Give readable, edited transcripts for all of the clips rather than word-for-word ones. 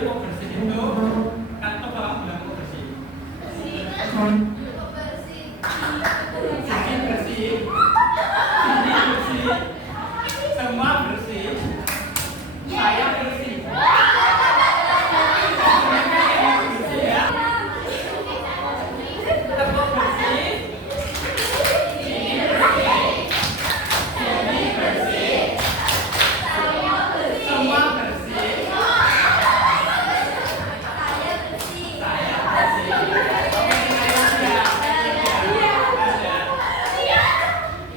kok bersih itu kan coba kamu bilang kok bersih. Sini bersih, sini bersih, semua bersih, saya bersih. Bersih ya. Tepuk bersih, sini bersih, sini bersih, semua bersih, saya bersih.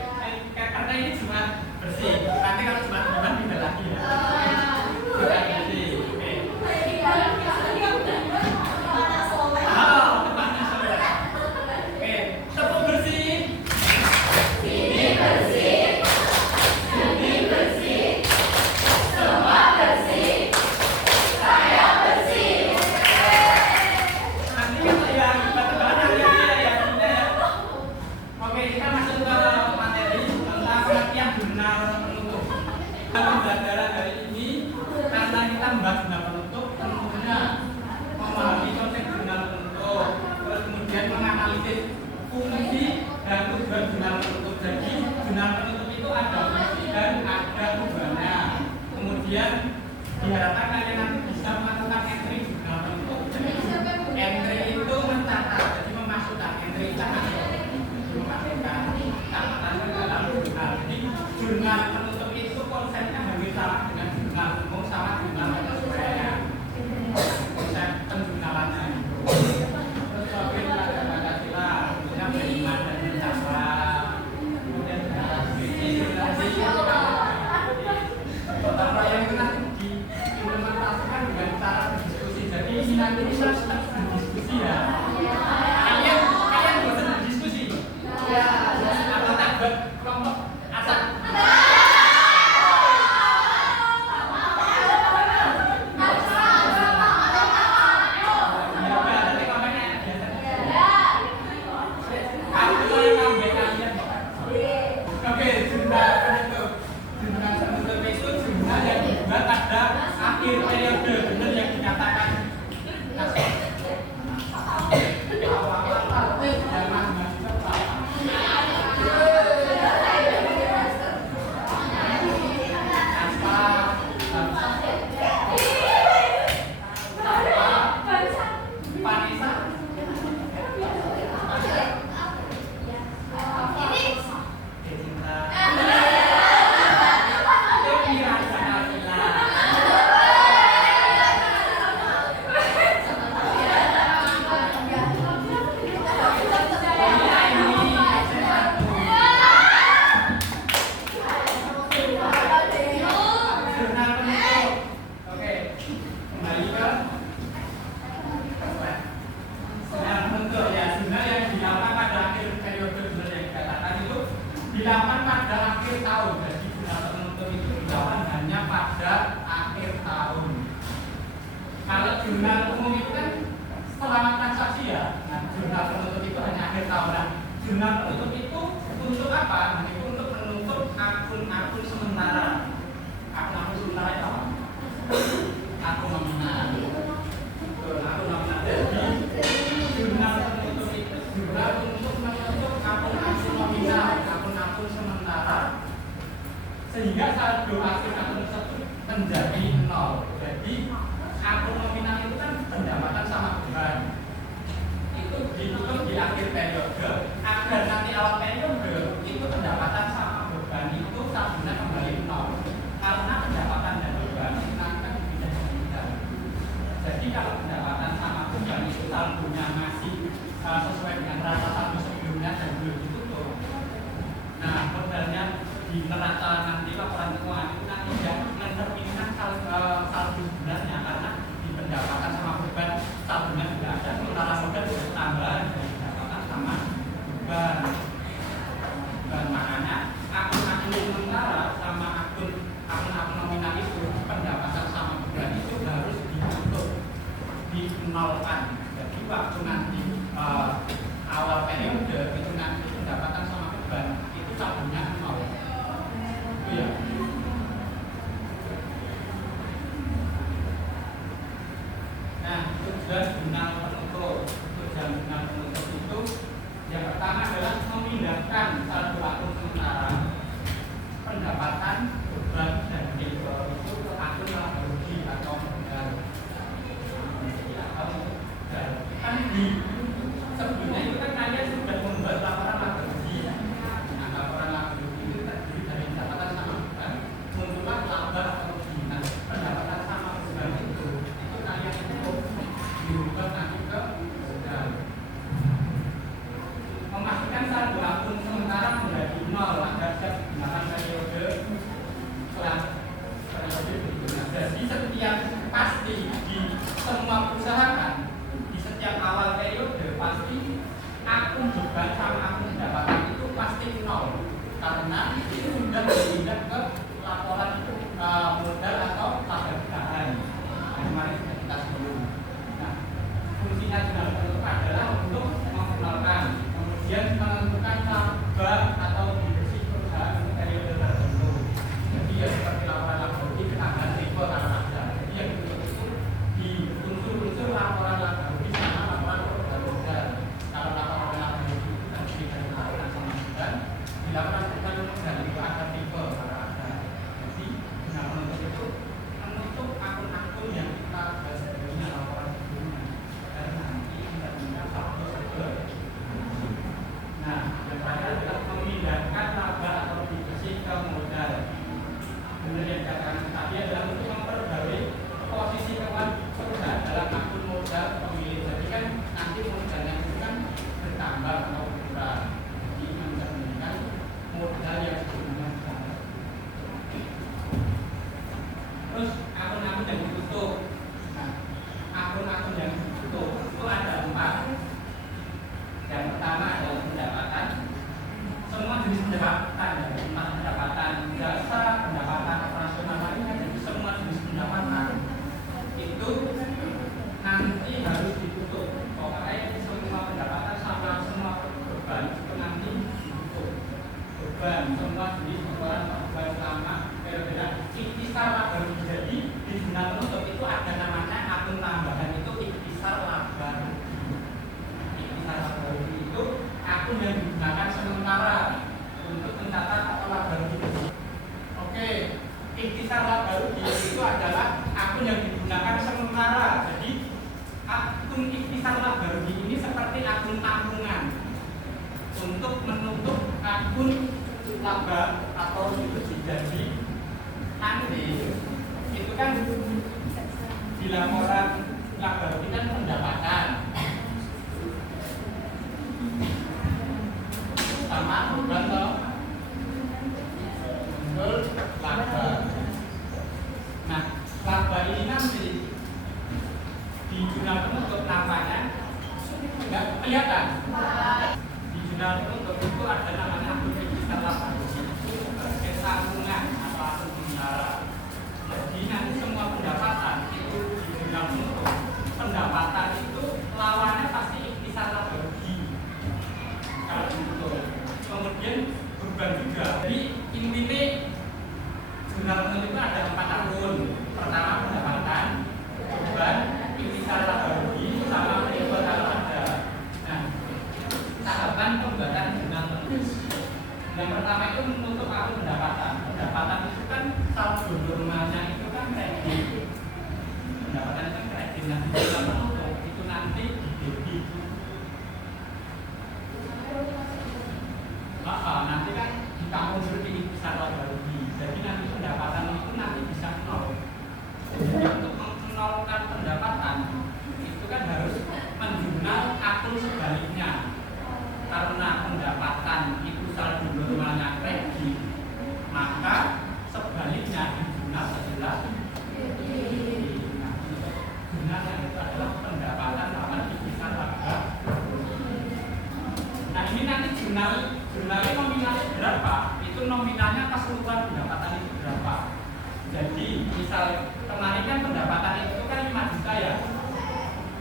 Oke, karena ini cuma bersih. Nanti kalau cuma teman tidak lagi ya. Sudah bersih. Oke. Halo, tempatnya saudara. Oke, tepuk bersih. Sini bersih, sini bersih, semua bersih, saya bersih. Nanti kalau yang batu-batu ya. Oke, kita masuk ke materi tentang pengertian jurnal penutup. Pembelajaran hari ini karena kita membahas jurnal penutup, tentunya memahami konsep jurnal penutup, terus kemudian menganalisis fungsi dan tujuan jurnal penutup. Jadi jurnal penutup itu ada fungsi dan ada tujuannya. Kemudian diharapkan kalian nanti bisa melakukan entry jurnal penutup. Jadi entry itu mencatat, jadi memasukkan entry catat. Memasukkan catatan ke dalam jurnal. Jadi jurnal penutup itu konsepnya hampir sama dengan jurnal umum sama jurnal sebenarnya. Konsep penjurnalannya itu. Terus soal ada Pancasila, kemudian beriman dan bertakwa, kemudian gotong royong itu nanti diimplementasikan dengan cara berdiskusi. Jadi ini nanti bisa tetap berdiskusi ya. Kalian bosan berdiskusi? Atau takut kelompok asal? Oke, jurnal penutup. Jurnal penutup itu jurnal yang dibuat pada akhir periode, benar yang dikatakan. Dilakukan pada akhir tahun, jadi jurnal penutup itu dilakukan hanya pada akhir tahun. Kalau jurnal umum itu kan selama transaksi ya. Nah, jurnal penutup itu hanya akhir tahun. Nah, jurnal penutup itu untuk apa? Nah, itu untuk menutup akun-akun sementara. Akun-akun sementara itu apa? Akun nominal. Akun nominal. Jadi jurnal penutup itu jurnal untuk menutup akun-akun nominal. Sementara sehingga saldo akhir akun tersebut menjadi 0. Jadi akun nominal itu kan pendapatan sama beban itu ditutup di akhir periode agar nanti awal periode itu pendapatan sama beban itu saldonya kembali 0 karena pendapatan dan beban itu akan dipindah-pindah. Jadi kalau pendapatan sama beban itu saldonya masih sesuai dengan rata saldo sebelumnya dan belum ditutup. Nah, modalnya di neraca nanti laporan keuangan itu nanti tidak mencerminkan saldo sebenarnya karena di pendapatan sama beban saldonya juga ada, sementara modal juga tambah dari pendapatan sama beban. Dan makanya akun-akun sementara sama akun-akun nominal itu pendapatan sama beban itu harus ditutup, dinolkan. Jadi waktu nanti awal periode itu nanti pendapatan sama beban itu saldonya 0. Itu ya. Nah, tujuan jurnal penutup. Tujuan jurnal penutup itu yang pertama adalah memindahkan satu akun sementara pendapatan, beban, dan risiko itu ke akun laba rugi atau modal. Kan di sebelumnya itu kan kalian sudah membuat laporan laba rugi. Nah, laporan laba rugi itu terdiri dari pendapatan sama beban, muncullah laba atau rugi. Nah, pendapatan sama beban itu kalian itu diubah nanti ke modal. Memastikan saldo akun sementara menjadi nol agar siap digunakan periode berikutnya. Jadi setiap pasti di semua perusahaan di setiap awal periode pasti akun beban sama akun pendapatan itu pasti nol karena itu sudah dipindah ke laporan itu modal atau laba bertahan. Nah, kemarin sudah kita sebelum. Nah, fungsinya jurnal penutup adalah untuk memperkenalkan, kemudian menentukan laba atau bersih perusahaan untuk periode tertentu. Jadi ya seperti laporan laba rugi dengan risiko kalau ada. Jadi yang itu di unsur-unsur laporan laba rugi sama laporan modal. Kalau laporan laba rugi itu terdiri dari laporan sama beban, di laporan modal itu ada tipe kalau ada. Jadi jurnal penutup itu menutup akun-akun yang kita bahas sebelumnya laporan sebelumnya dan nanti kita tinggal saldo saja. Nah, yang terakhir adalah memindahkan laba atau bersih ke modal. Benar yang dikatakan tadi adalah untuk memperbarui posisi keuangan perusahaan dalam akun modal pemilik. Jadi kan nanti modalnya itu kan bertambah atau berkurang. Jadi mencerminkan modal yang digunakan. Terus akun-akun yang ditutup. Nah, akun-akun yang ditutup itu ada 4. Yang pertama adalah pendapatan. Semua jenis pendapatan, pendapatan jasa, pendapatan operasional lainnya, jadi semua jenis pendapatan itu nanti harus ditutup. Pokoknya semua pendapatan sama semua beban itu nanti ditutup. Beban semua jenis pengeluaran beban selama periode ikhtisar laba rugi. Jadi di jurnal penutup itu ada namanya akun tambahan itu ikhtisar laba rugi. Ikhtisar laba rugi itu akun yang digunakan sementara untuk mencatat atau laba rugi. Oke, ikhtisar laba rugi itu adalah akun yang digunakan sementara. Jadi akun ikhtisar laba rugi ini seperti akun tampungan untuk menutup akun laba atau rugi. Jadi nanti itu kan di laporan laba rugi kan pendapatan sama beban toh laba. Nah, laba ini nanti di jurnal penutup namanya nggak kelihatan. Di jurnal penutup itu ada namanya akun ikhtisar laba rugi sebagai tabungan atau akun sementara. Jadi nanti semua pendapatan itu di jurnal penutup, pendapatan itu lawannya pasti ikhtisar laba rugi kalau ditutup. Kemudian beban juga. Jadi intinya jurnal penutup itu ada 4 akun. Pertama pendapatan, beban, ikhtisar laba rugi, sama risiko kalau ada. Nah, tahapan pembuatan jurnal penutup. Yang pertama itu menutup akun pendapatan. Pendapatan itu kan saldo normalnya itu kan kredit. Pendapatan itu kan kredit. Nah, jurnal penutup itu nanti di debit. Nanti kan ditampung seperti besar laba rugi. Jadi nanti pendapatan itu nanti bisa nol. Jadi untuk menolkan pendapatan itu kan harus menjurnal akun sebaliknya. Karena pendapatan itu saldo normalnya kredit, maka sebaliknya dijurnal adalah jurnal yang itu adalah pendapatan lawan ikhtisar laba. Nah, ini nanti jurnalnya nominalnya berapa? Itu nominalnya keseluruhan pendapatan itu berapa? Jadi misal kemarin kan pendapatan itu kan 5 juta ya.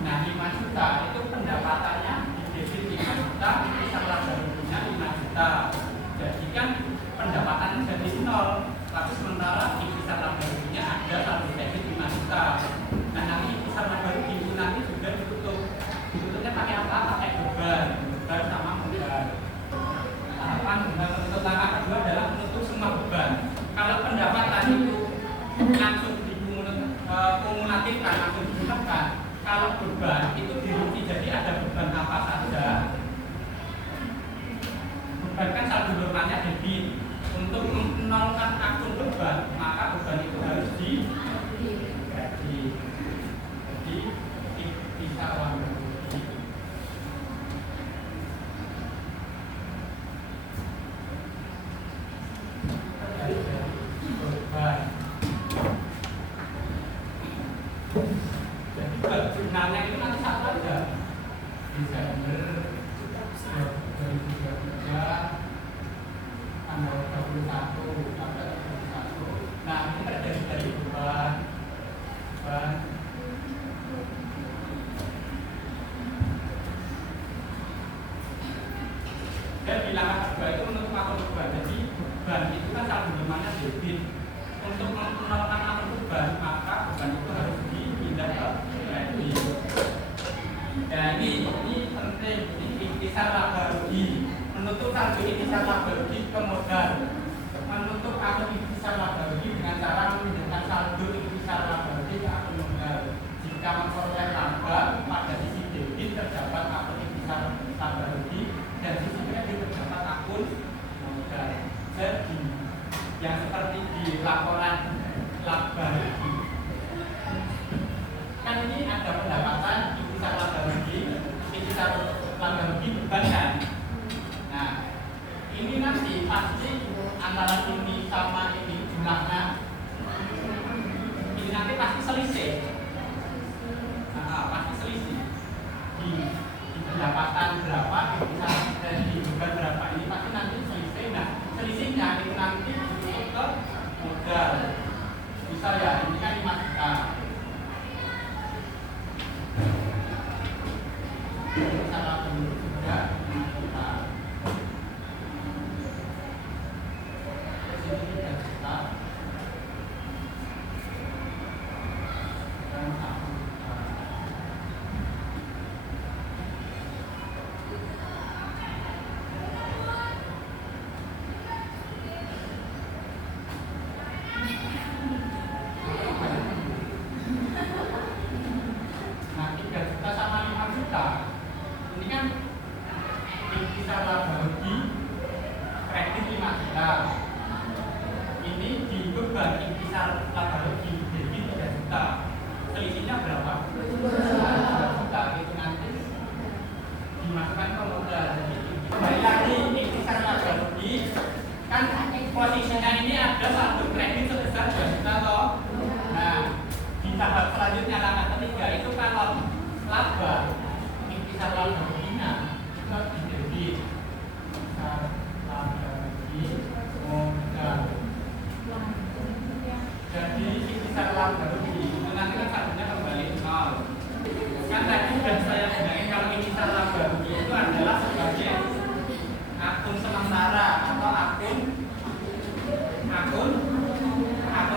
Nah, 5 juta itu pendapatannya di debit 5 juta, ikhtisar laba ruginya 5 juta. Jadi kan pendapatan jadi 0. Tapi sementara ikhtisar laba ruginya ada saldo debit 5 juta. Nah, nanti ikhtisar laba rugi itu nanti nominalnya itu nanti satu aja. Desember 2023 tanggal 21 tanggal 21. Nah ini terjadi dari beban dan bilangan kedua itu untuk akun beban. Jadi beban itu kan salah bagaimana debit. Untuk melakukan akun beban maka beban itu harus dipindah ke kredit. Ya ini penting. Ini intisar laba rugi. Menutup saldo intisar laba rugi ke modal. Menutup akun intisar laba rugi dengan cara memindahkan saldo intisar laba rugi ke akun modal. Jika memperoleh laba pada sisi debit terdapat akun intisar laba rugi dan sisi kredit terdapat akun modal. Jadi yang seperti di laporan laba rugi kan ini ada pendapatan intisar laba rugi, intisar laba rugi beban kan. Nah ini nanti pasti antara ini sama ini jumlahnya ini nanti pasti selisih. Pasti selisih di pendapatan berapa intisar dan di beban berapa ini pasti nanti selisih. Nah selisihnya itu nanti ke modal. Bisa ya ini kan 5 juta. Salah dulu juga 5 juta. Sini 3 juta. Dan 1 juta. Nah 3 juta sama 5 juta ini kan intisar laba rugi kredit 5 juta. Ini di beban intisar laba rugi debit 3 juta. Selisihnya berapa? 2 juta. Itu nanti dimasukkan ke modal. Jadi kembali lagi intisar laba rugi kan posisinya ini ada saldo kredit sebesar 2 juta toh. Nah di tahap selanjutnya langkah ketiga itu kalau laba intisar laba ruginya itu harus didebit. Intisar laba rugi modal. Jadi intisar laba rugi itu nanti kan saldonya kembali 0. Kan tadi sudah saya bilangin kalau intisar laba rugi itu adalah sebagai akun sementara atau akun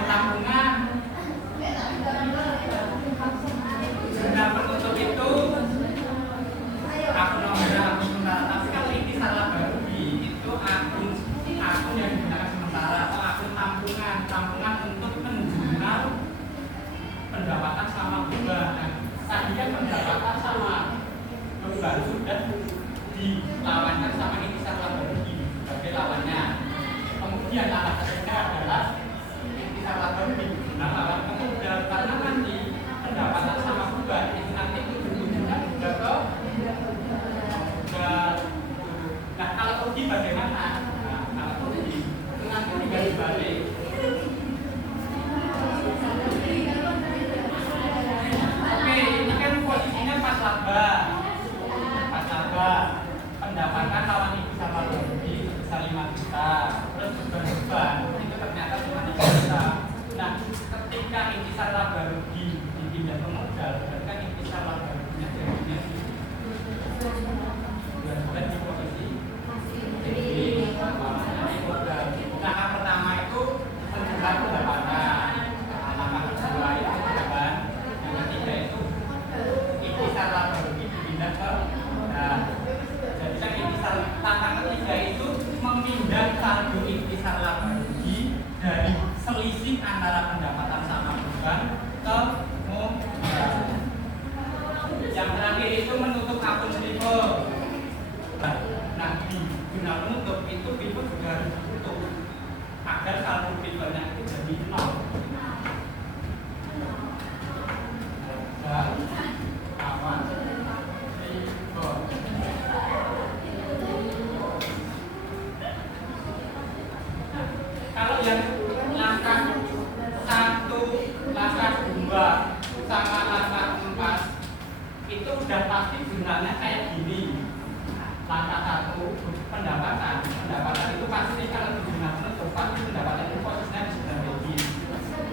tabungan. Nah penutup itu akun nominal akun sementara. Tapi kalau intisar laba rugi itu akun yang digunakan sementara atau akun tabungan untuk menjual pendapatan selama beban. Nah, tadi kan pendapatan sama beban sudah dilawankan sama intisar laba rugi sebagai lawannya. Kemudian langkah ketiga adalah intisar laba rugi. Nah lawan kemudian karena nanti pendapatan sama beban itu nanti ujung-ujungnya juga ke modal. Nah kalau rugi bagaimana? Nah kalau rugi itu nanti digali balik. Oke ini kan posisinya pas laba pendapatan lawan intisar laba rugi sebesar 5 juta. Terus beban itu ternyata cuma 3 juta. Nah ketika intisar laba rugi dipindah ke modal berarti kan intisar laba ruginya jadinya bulan di posisi jadi modal. Nah pertama itu penjualan pendapatan. Langkah kedua itu beban. Yang ketiga itu intisar laba rugi dipindah ke modal. Jadi kan intisar langkah ketiga itu memindah saldo intisar laba rugi dari selisih antara pendapatan sama beban ke modal. Yang terakhir itu menutup akun pipo. Nah di guna menutup itu pipo juga harus ditutup agar saldo piponya itu jadi 0. Awan pipo. Kalau yang langkah 1, langkah 2 sama langkah 4 jurnalnya kayak gini. Langkah 1, pendapatan itu pasti kalau di jurnal penutup pasti pendapatan itu posisinya di sebelah kiri.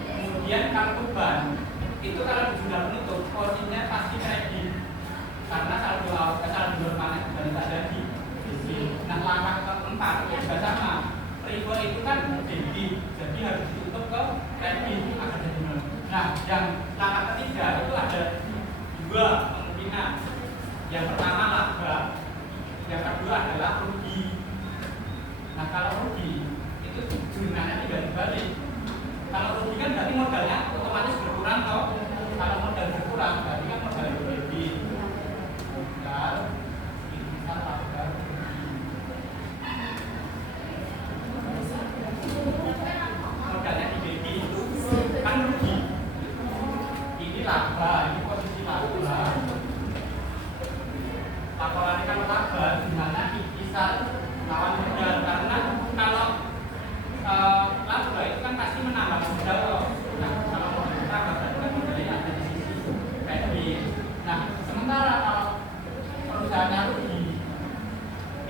Kemudian kalau beban itu kalau di jurnal penutup posisinya pasti kayak gini, karena kalau normalnya dibanding ada di sini. Nah langkah keempat juga sama, river itu kan debit, jadi harus ditutup ke kredit agar jadi nol. Nah yang langkah ketiga itu ada dua kemungkinan. Yang pertama laba, yang kedua adalah rugi. Nah kalau rugi itu jurnalnya tidak dibalik. Kalau rugi kan berarti modalnya otomatis berkurang toh. Kalau modal berkurang berarti kan modal itu debit. Modal ini bisa laba modalnya di debit itu kan rugi. Ini laba, ini posisi laba. Laporan kalau laba dimana bisa lawan modal, karena kalau laba itu kan pasti menambah modal loh. Nah kalau modal ditambah berarti kan modalnya ada di sisi kredit. Nah sementara kalau perusahaannya rugi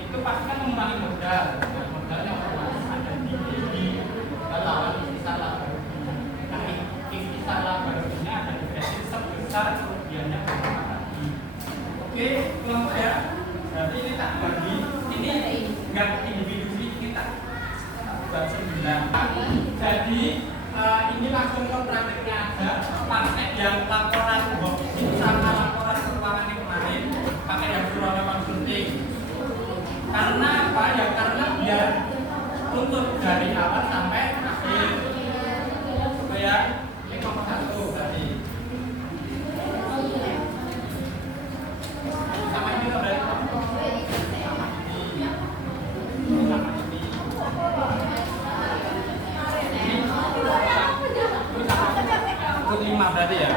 itu pasti kan mengurangi modal. Nah modalnya otomatis ada di debit lawan ikhtisar laba rugi. Nah ikhtisar laba ruginya ada di kredit sebesar kerugiannya beberapa kali. Oke, kelompok ya. Berarti ini tak bagi, ini enggak individu kita buat 9. Jadi ini langsung ke prakteknya aja. Praktek yang laporan worksheet sama laporan keuangan yang kemarin, pakai yang surat memang penting. Karena apa ya? Karena biar untuk dari awal sampai akhir. Supaya ini kelompok 1 berarti. Sama ini loh berarti. Ini 5 berarti ya.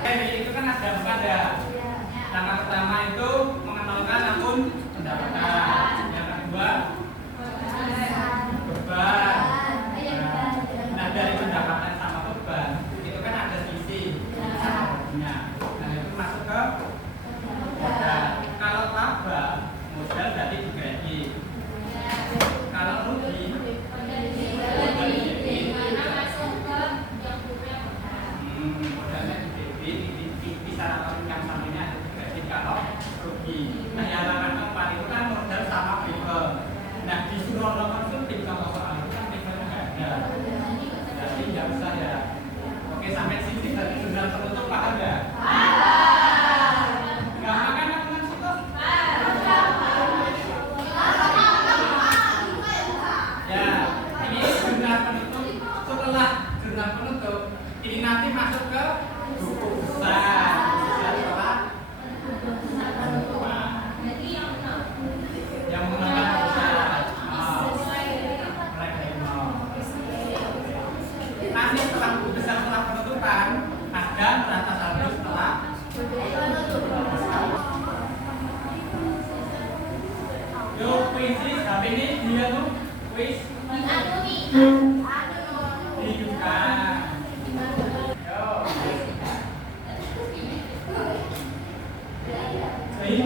Itu kan ada 4 ya. Langkah pertama itu mengenalkan akun pendapatan. Yang kedua beban. Nah dari pendapatan sama beban itu kan ada sisi. Nah itu masuk ke modal. Kalau laba modal berarti dikredit. Kalau rugi modal didebit. Modalnya didebit. Bisa atau income sampingnya ada dikredit kalau rugi. Nah yang langkah keempat itu kan modal sama prefer. Nah disuruh konsumtif kalau soal itu kan prefernya nggak ada. Jadi nggak usah ya. Oke sampai sini dari jurnal penutup paham ya? Nggak makan kan situ? Ya ini jurnal penutup. Setelah jurnal penutup ini nanti masuk ke buku besar. Yang menggunakan besar. Nanti setelah buku besar setelah penutupan ada neraca saldo setelah yo kuis tapi ini dia tuh kuis dihidupkan. Yo. Jadi